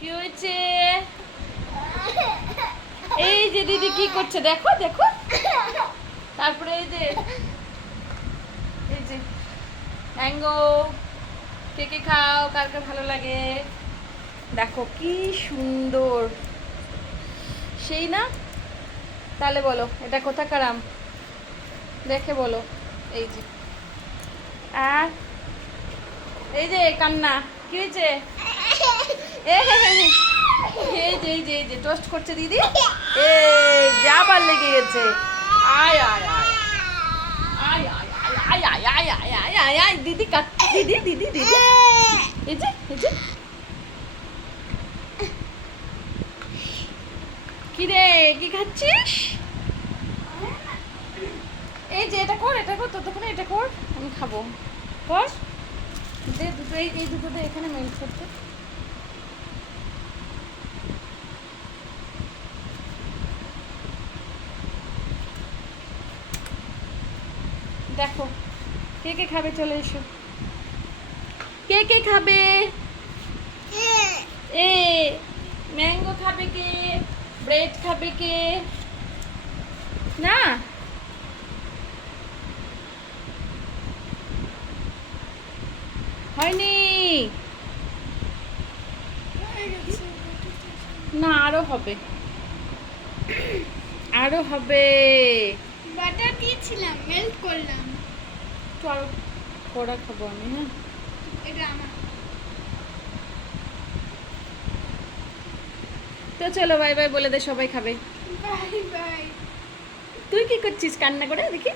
কি হয়েছে? এই যে দিদি কি করছে দেখো দেখো। তারপরে এই যে ম্যাঙ্গো। কে কে খাও, কার কার ভালো লাগে? দেখো কি সুন্দর, সেই না? তাহলে বলো এটা কোথাকার আম, দেখে বলো। এই যে আর এই যে কান্না, কি হয়েছে? এই যে টোস্ট করছে দিদি। এই যা আবার লেগে গেছে। আয় আয় আয় আয় আয় আয় আয় আয় আয় আয় আয় দিদি দিদি দিদি দিদি। এই যে কি রে, কি খাচ্ছিস? এই যে এটা কর ততক্ষণে এটা কর, আমি খাবো। কর, দে দুটো, এই দুটো দে এখানে মেল্ট করতে। দেখো কে কে খাবে, চলে এসো। কে কে খাবে? এ ম্যাঙ্গো খাবে কে? ব্রেড খাবে কে? না হয়নি, না আরো হবে, আরো হবে। বাটার দিয়েছিলাম, মেল্ট করলাম। একটু আরো কড়া খাবো আমি। হ্যাঁ এটা আমার। তো চলো বাই বাই বলে দে, সবাই খাবে। Bye bye. তুই কি করছিস কান্না করে দেখি?